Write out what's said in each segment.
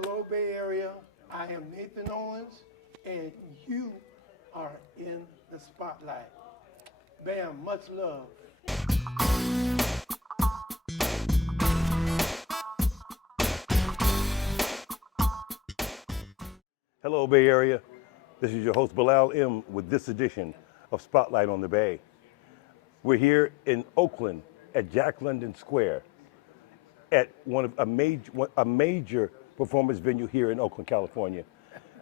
Hello, Bay Area. I am Nathan Owens, and you are in the spotlight. Bam, much love. Hello, Bay Area. This is your host, Bilal M., with this edition of Spotlight on the Bay. We're here in Oakland at Jack London Square at one of a major performance venue here in Oakland, California.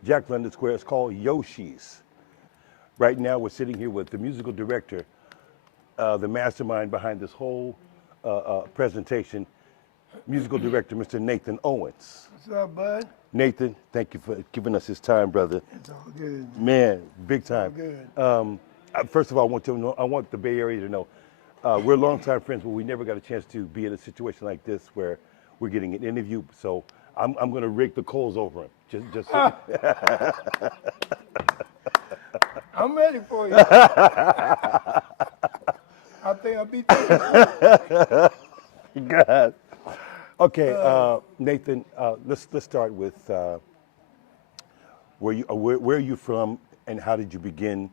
Jack London Square is called Yoshi's. Right now, we're sitting here with the musical director, the mastermind behind this whole presentation, musical director, Mr. Nathan Owens. What's up, bud? Nathan, thank you for giving us this time, brother. It's all good. Man, big time. Good. First of all, I want the Bay Area to know we're longtime friends, but we never got a chance to be in a situation like this where we're getting an interview. So I'm going to rake the coals over him. Just. I'm ready for you. I think I'll be there. God. Okay, Nathan. Let's start with where are you from, and how did you begin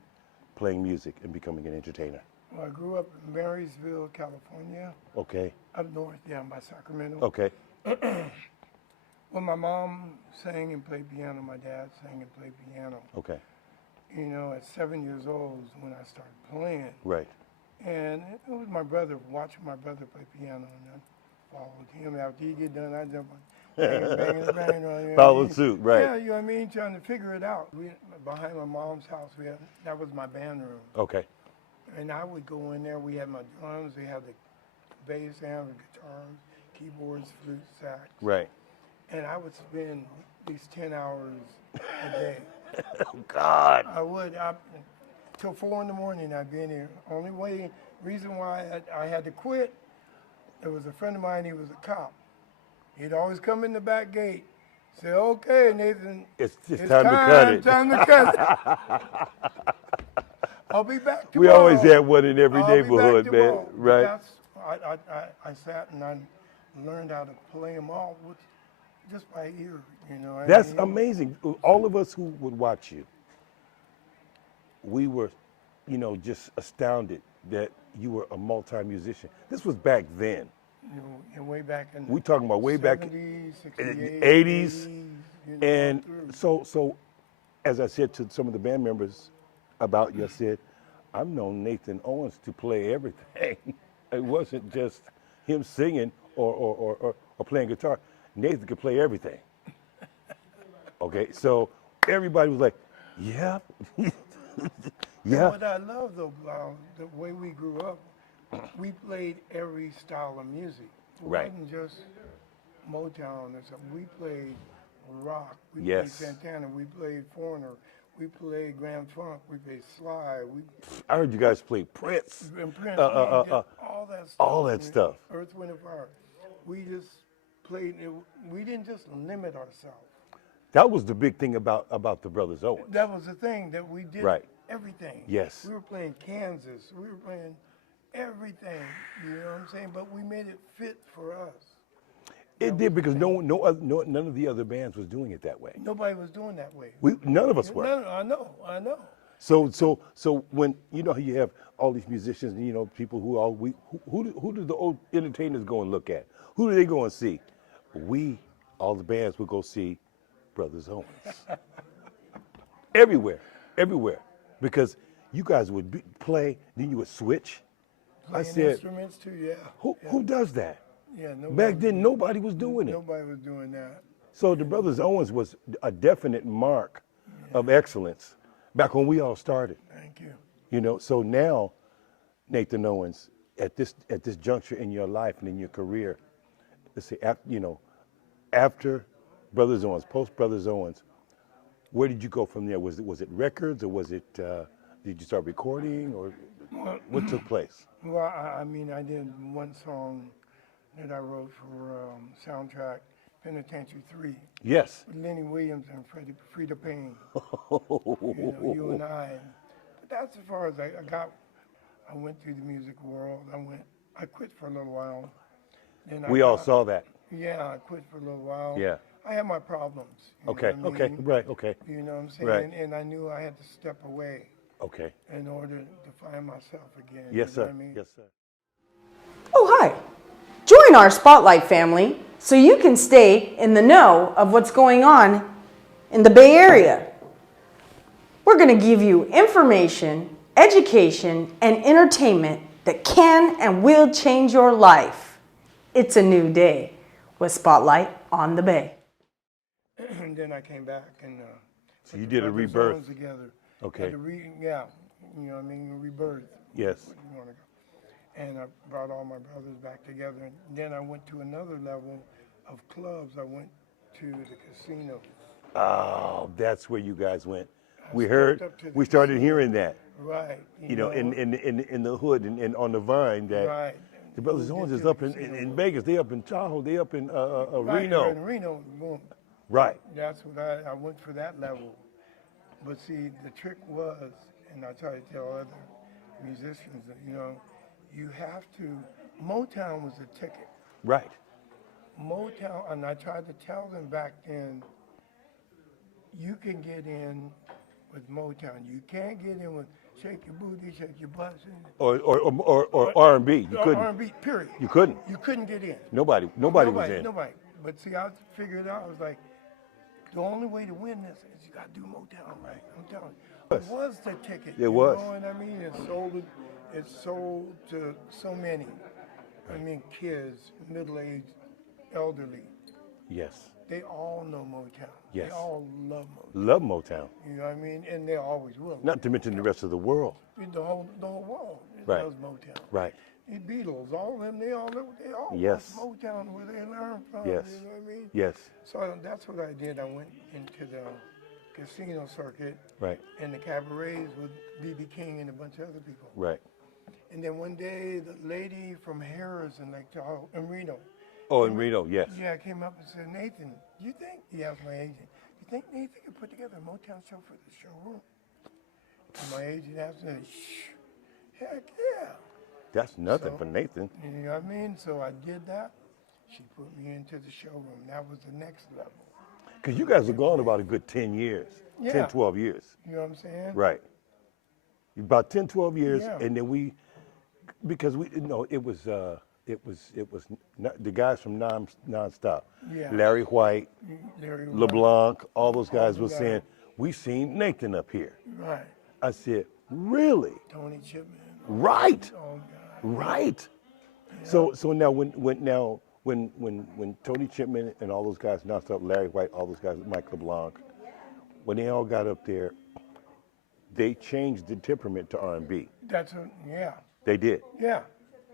playing music and becoming an entertainer? Well, I grew up in Marysville, California, Okay. up north down by Sacramento. Okay. Well, my mom sang and played piano. My dad sang and played piano. Okay. You know, at 7 years old is when I started playing. Right. And it was my brother, watching my brother play piano, and I followed him. After he get done, I jump on, bang, you know Followed what I mean? suit. Right. Yeah, you know what I mean? Trying to figure it out. Behind my mom's house, that was my band room. Okay. And I would go in there. We had my drums. We had the bass amp, the guitars, keyboards, flute, sax. Right. And I would spend at least 10 hours a day. Oh God. I would. Till 4 in the morning I'd be in here. Reason why I had to quit, there was a friend of mine, he was a cop. He'd always come in the back gate, say, okay, Nathan, It's time to cut it. Time to cut it. I'll be back tomorrow. We always had one in every I'll be back neighborhood, man. tomorrow. Right. I sat and I learned how to play them all just by ear, you know. That's amazing. All of us who would watch you, we were, just astounded that you were a multi-musician. This was back then. You know, and way back in We talking about way back 70s, in 68, the 80s. you know, And through. so, as I said to some of the band members about you, I said, I've known Nathan Owens to play everything. It wasn't just him singing or playing guitar. Nathan could play everything. Okay, so everybody was like, yeah. Yeah. What I love though, the way we grew up, we played every style of music. It Right. wasn't just Motown or something. We played rock. We Yes. played Santana. We played Foreigner. We played Grand Funk. We played Sly. I heard you guys play Prince. And Prince. We did all that stuff. all that stuff. Earth, Wind, and Fire. We just played. We didn't just limit ourselves. That was the big thing about the Brothers Owens. That was the thing that we did. Right. Everything. Yes. We were playing Kansas. We were playing everything. You know what I'm saying? But we made it fit for us. It did because none of the other bands was doing it that way. Nobody was doing that way. None of us were. No, I know. So when you have all these musicians, people who do the old entertainers go and look at? Who do they go and see? All the bands would go see Brothers Owens. everywhere, because you guys would play, then you would switch. Playing I said, instruments too, yeah. who does that? Yeah, Back then, nobody was doing it. Nobody was doing that. So the Brothers Owens was a definite mark of excellence back when we all started. Thank you. So now, Nathan Owens, at this juncture in your life and in your career, let's say, after Brothers Owens, post Brothers Owens, where did you go from there? Was it records, or was it? Did you start recording, or what took place? Well, I did one song that I wrote for soundtrack, Penitentiary 3. Yes. With Lenny Williams and Frida Payne. You and I. But that's as far as I got. I went through the music world. I quit for a little while. Then We all saw that. Yeah, I quit for a little while. Yeah. I had my problems. You Okay, know what I okay, mean? right, okay, You know what I'm saying? Right. And I knew I had to step away okay. in order to find myself again. Yes, you know sir. what I mean? Yes, sir. Oh, hi. Join our Spotlight family so you can stay in the know of what's going on in the Bay Area. We're going to give you information, education, and entertainment that can and will change your life. It's a new day with Spotlight on the Bay. And then I came back and So put you the did a Brother rebirth. Zones together. Okay. Had to yeah, you know what I mean, rebirth. Yes. What you wanna go. And I brought all my brothers back together. And then I went to another level of clubs. I went to the casino. Oh, that's where you guys went. We stepped heard, up to the we started casino. hearing that, Right. you know, in the hood and on the Vine that Right. the Brothers Moved Owens is into up the in casino. Vegas, they up in Tahoe, they up in Right, Reno. in Reno, boom. Right. That's what I went for that level. But see, the trick was, and I try to tell other musicians that, you know, you have to, Motown was a ticket. Right. Motown, and I tried to tell them back then, you can get in with Motown. You can't get in with shake your booty, shake your butt. Or R&B. You couldn't. R&B, period. You couldn't. You couldn't get in. Nobody was in. Nobody. But see, I figured out, I was like, the only way to win this is you got to do Motown right. I'm telling you. It was the ticket. It was. You know what I mean? It sold to so many. I mean, kids, middle-aged, elderly. Yes. They all know Motown. Yes. They all love Motown. Love Motown. You know what I mean? And they always will. Not to mention the rest of the world. The whole world Right. loves Motown. Right. The Beatles, all of them, they all Yes. love Motown, where they learned from. Yes. You know what I mean? Yes. So that's what I did. I went into the casino circuit Right. and the cabarets with B.B. King and a bunch of other people. Right. And then one day, the lady from Harris in Lake Tahoe, in Reno, Oh, in Reno, yes. yeah, came up and said, Nathan, do you think, he asked my agent, you think Nathan could put together a Motown show for the showroom? And my agent asked me, shh, heck yeah. That's nothing So- for Nathan. You know what I mean? So I did that. She put me into the showroom. That was the next level. Because you guys are gone about a good 10 years, Yeah. 10, 12 years. You know what I'm saying? Right. About 10, 12 years, Yeah. and then because we, you know, it was not, the guys from Nonstop, Yeah. Larry White, Larry White. LeBlanc, all those guys the were guys. saying, we seen Nathan up here. Right. I said, really? Tony Chipman. Right. Oh, God. Right. So now when Tony Chipman and all those guys, Nonstop, Larry White, all those guys, Mike LeBlanc, when they all got up there, they changed the temperament to R&B. Yeah. They did. Yeah.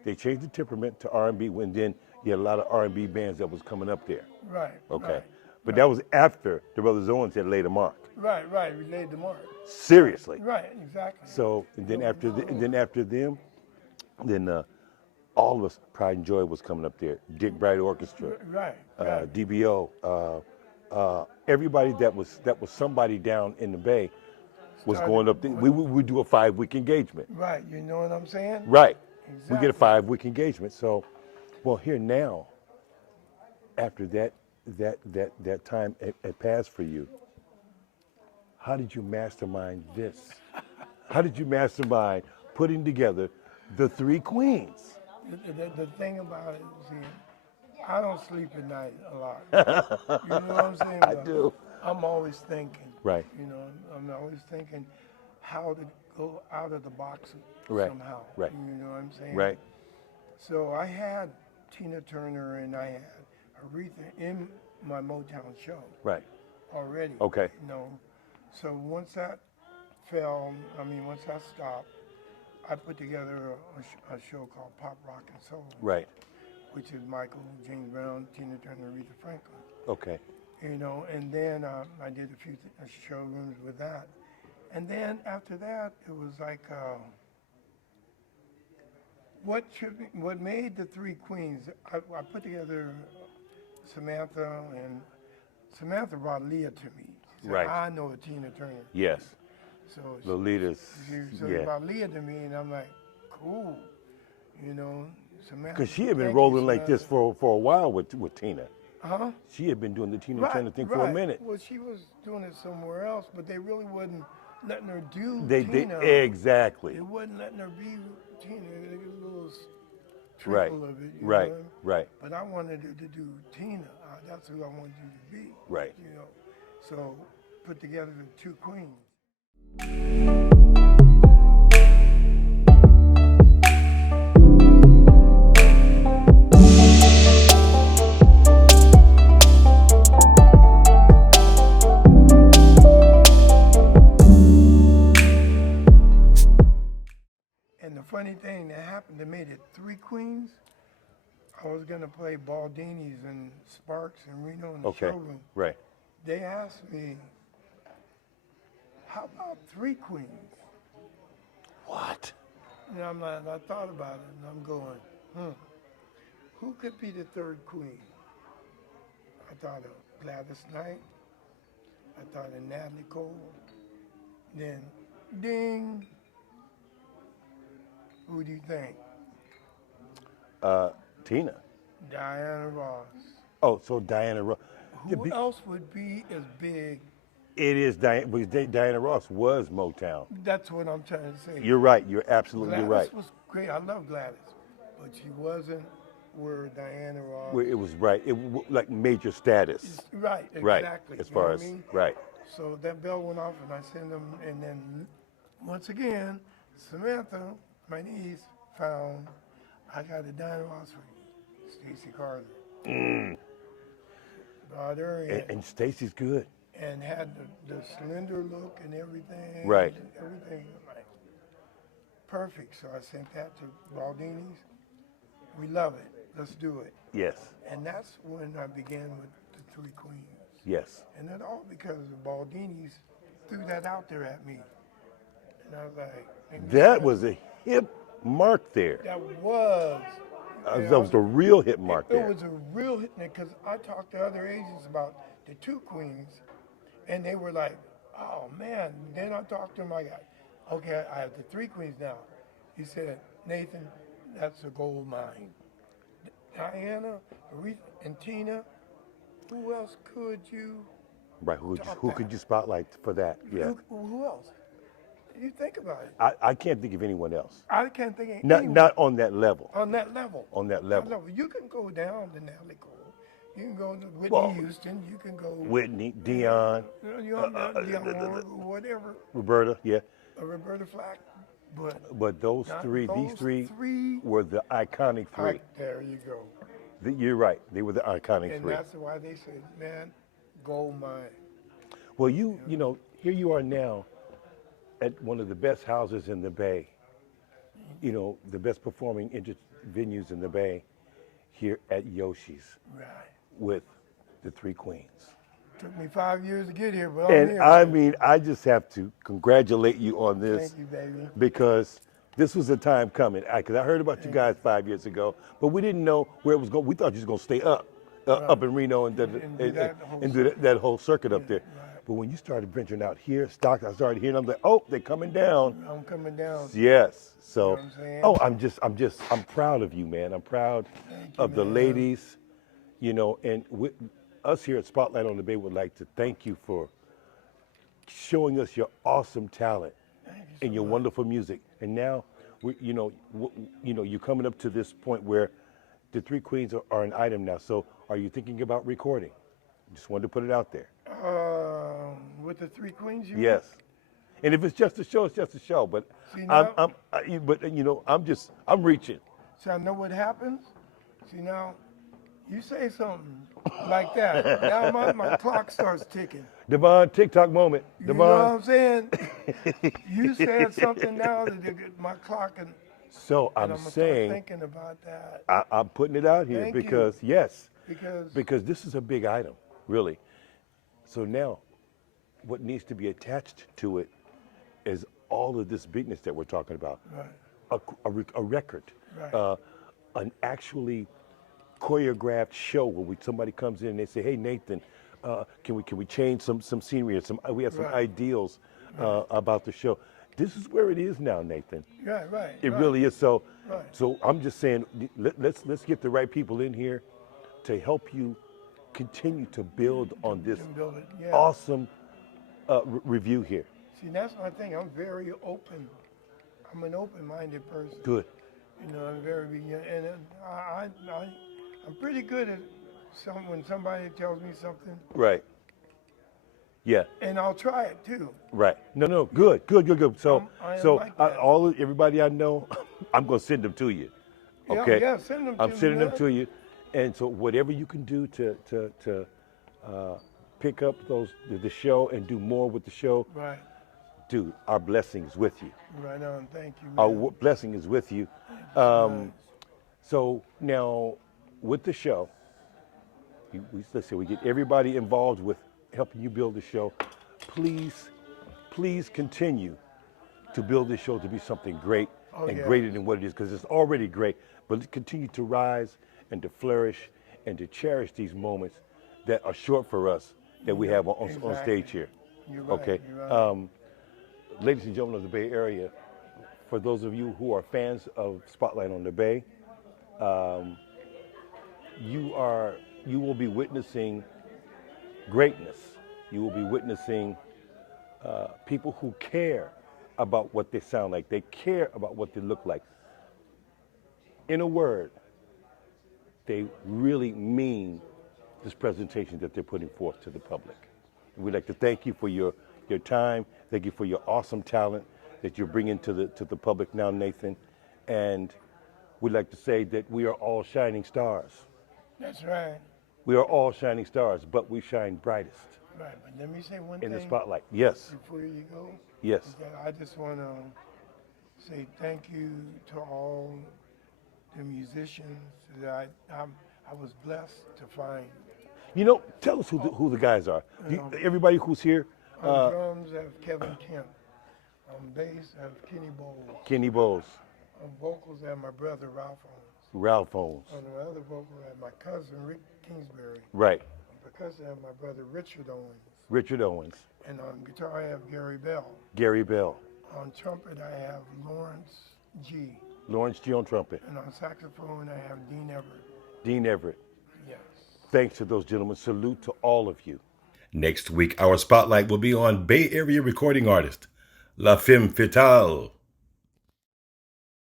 They changed the temperament to R&B when then you had a lot of R&B bands that was coming up there. Right. Okay. Right. But that was after the Brothers Owens had laid a mark. Right. We laid the mark. Seriously. Right. Exactly. So and then after them, all of us, Pride and Joy was coming up there. Dick Bright Orchestra. Right. DBO, everybody that was somebody down in the Bay was Started going up there. We would do a 5-week engagement. Right. You know what I'm saying? Right. We get a Exactly. 5-week engagement. So, well, here now, after that time had passed for you, how did you mastermind this? How did you mastermind putting together the 3 queens? The thing about it, see, I don't sleep at night a lot. You know what I'm saying? I do. I'm always thinking. Right. You know, I'm always thinking how to go out of the box Right. somehow. Right. You know what I'm saying? Right. So I had Tina Turner and I had Aretha in my Motown show Right. already. Okay. You know, so once that once that stopped, I put together a show called Pop, Rock, and Soul. Right. Which is Michael, James Brown, Tina Turner, Aretha Franklin. Okay. You know, and then I did a few showrooms with that. And then after that, it was like, what made the 3 queens, I put together Samantha, and Samantha brought Leah to me. She said, Right. I know a Tina Turner. Yes. So Lolita's. she Yeah. brought Leah to me, and I'm like, cool. You know, Samantha. Because she had been thank you, rolling like this Samantha. for a while with Tina. Huh? She had been doing the Tina Turner thing for a minute. Well, she was doing it somewhere else, but they really wasn't letting her do They Tina. exactly. They wasn't letting her be Tina. They was a little Right. trickle of it. You Right. know? Right. But I wanted her to do Tina. That's who I wanted you to be. Right. You know. So put together the two queens. And the funny thing that happened, they made it three queens. I was gonna play Baldini's and Sparks and Reno in the Okay. showroom. Right. They asked me, how about three queens? What? And I'm like, I thought about it and I'm going, who could be the third queen? I thought of Gladys Knight. I thought of Natalie Cole. Then, ding. Who do you think? Tina. Diana Ross. Oh, so Diana Ross. Who else would be as big? It is Diana, because Diana Ross was Motown. That's what I'm trying to say. You're right. You're absolutely Gladys right. was great. I love Gladys, but she wasn't where Diana Ross. Where it was right. Like major status. Right, exactly. Right. As You know far what as I mean? right. So that bell went off, and I sent them, and then once again, Samantha, my niece, found I got a Diana Ross for you, Stacey Carter. Brought her in. And Stacy's good. And had the slender look and everything. Right. Everything like perfect. So I sent that to Baldini's. We love it. Let's do it. Yes. And that's when I began with the three queens. Yes. And that all because the Baldini's threw that out there at me. And I was like, That was a hip mark there. that was. That was the real hit mark It there. was a real hit because I talked to other agents about the two queens, and they were like, "Oh man!" Then I talked to him. I got, okay, I have the three queens now. He said, "Nathan, that's a gold mine. Diana, Aretha, and Tina. Who else could you? Right. Who Top could that. you spotlight for that? Yeah. Who else? You think about it. I can't think of anyone else. I can't think of Not anyone not on that level. on that level. On that level. You can go down to Natalie Cole. You can go to Whitney Well, Houston. You can go Whitney, Dion, Dionne whatever, Roberta, yeah. Roberta Flack. But those Not three, these those three three. were the iconic three. There you go. You're right. They were the iconic And three. that's why they said, man, gold mine. Well, you know, here you are now at one of the best houses in the Bay. You know, the best performing venues in the Bay, here at Yoshi's Right. with the three queens. Took me 5 years to get here, but I'm And here. I mean, I just have to congratulate you on this. Thank you, baby. Because this was a time coming. Because I heard about you guys 5 years ago, but we didn't know where it was going. We thought you was going to stay up in Reno and do that whole circuit up there. But when you started venturing out here, Stock, I started hearing, I'm like, oh, they're coming down. I'm coming down. Yes. So, You know what I'm saying? I'm proud of you, man. I'm proud you, of the man. ladies, you know, and us here at Spotlight on the Bay would like to thank you for showing us your awesome talent and your wonderful music. And now, you're coming up to this point where the three queens are an item now. So, are you thinking about recording? Just wanted to put it out there. With the three queens, you mean? Yes. And if it's just a show, it's just a show. But See, now- I'm reaching. See, I know what happens. See, now, you say something like that. Now my clock starts ticking. Devon, TikTok moment. You know what Devon. I'm saying? You said something now that my clock and So and I'm I'm gonna saying, start thinking about that I'm putting it out here Thank you. because, yes, because because this is a big item, really. So now, what needs to be attached to it is all of this bigness that we're talking about. right, A record, Right. an actually choreographed show where somebody comes in and they say, "Hey Nathan, can we change some scenery or we have some Right. ideals about the show." This is where it is now, Nathan. right. It right. really is. So, Right. so I'm just saying, let's get the right people in here to help you continue to build on this To build it, yeah. awesome review here. See, that's my thing. I'm very open. I'm an open-minded person. Good. You know, I'm very, and I'm pretty good at when somebody tells me something, Right. Yeah. and I'll try it too. Right. No. Good. So, I am like that. everybody I know, I'm gonna send them to you. Yeah, Okay. yeah, send them to I'm me, sending them man. to you, and so whatever you can do to pick up the show and do more with the show, Right, dude, our blessing is with you. right on. Thank you, Our man. blessing is with you. So now, with the show, let's say we get everybody involved with helping you build the show. Please continue to build this show to be something great and yeah. greater than what it is, because it's already great. But let's continue to rise and to flourish and to cherish these moments that are short for us that we have on exactly. stage here. You're right, Okay. you're right. Ladies and gentlemen of the Bay Area, for those of you who are fans of Spotlight on the Bay, you will be witnessing greatness. You will be witnessing people who care about what they sound like. They care about what they look like. In a word, they really mean this presentation that they're putting forth to the public. And we'd like to thank you for your time. Thank you for your awesome talent that you're bringing to the public now, Nathan. And we'd like to say that we are all shining stars. That's right. We are all shining stars, but we shine brightest Right, but let me say one in thing the spotlight. Yes, before you go. yes. Is that I just want to say thank you to all the musicians that I was blessed to find. You know, tell us who the guys are. Everybody who's here. On drums, I have Kevin Kemp. On bass, I have Kenny Bowles. Kenny Bowles, On vocals, I have my brother Ralph Owens. Ralph Owens. On the other vocal, I have my cousin Rick Kingsbury. Right. On percussion, I have my brother Richard Owens. Richard Owens. And on guitar, I have Gary Bell. Gary Bell. On trumpet, I have Lawrence G. Lawrence G on trumpet. And on saxophone, I have Dean Everett. Dean Everett. Yes. Thanks to those gentlemen. Salute to all of you. Next week, our spotlight will be on Bay Area recording artist La Femme Fatale.